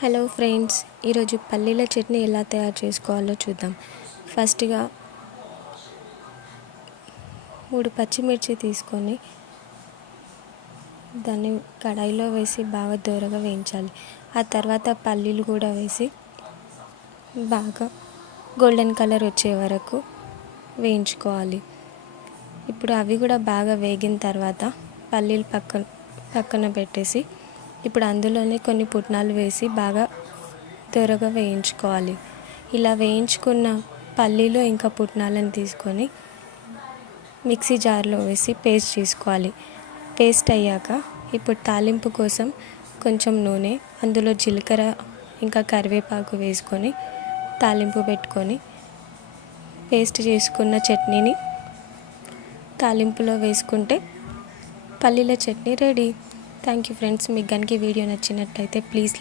Hello friends, ఈరోజు పల్లీల చట్నీ ఎలా తయారు చేసుకోవాలో చూద్దాం. ఫస్ట్గా 3 పచ్చిమిర్చి తీసుకొని దాన్ని కడాయిలో వేసి బాగా దోరగా వేయించాలి. ఆ తర్వాత పల్లీలు కూడా వేసి బాగా గోల్డెన్ కలర్ వచ్చే వరకు వేయించుకోవాలి. ఇప్పుడు అవి కూడా బాగా వేగిన తర్వాత పల్లీలు పక్కన పెట్టేసి ఇప్పుడు అందులోనే కొన్ని పుట్నాలు వేసి బాగా దోరగా వేయించుకోవాలి. ఇలా వేయించుకున్న పల్లీలు ఇంకా పుట్నాలను తీసుకొని మిక్సీ జార్లో వేసి పేస్ట్ చేసుకోవాలి. పేస్ట్ అయ్యాక ఇప్పుడు తాలింపు కోసం కొంచెం నూనె, అందులో జీలకర్ర ఇంకా కరివేపాకు వేసుకొని తాలింపు పెట్టుకొని పేస్ట్ చేసుకున్న చట్నీని తాలింపులో వేసుకుంటే పల్లీల chutney ready. Thank you friends. మీకు కనుక వీడియో నచ్చినట్లయితే ప్లీజ్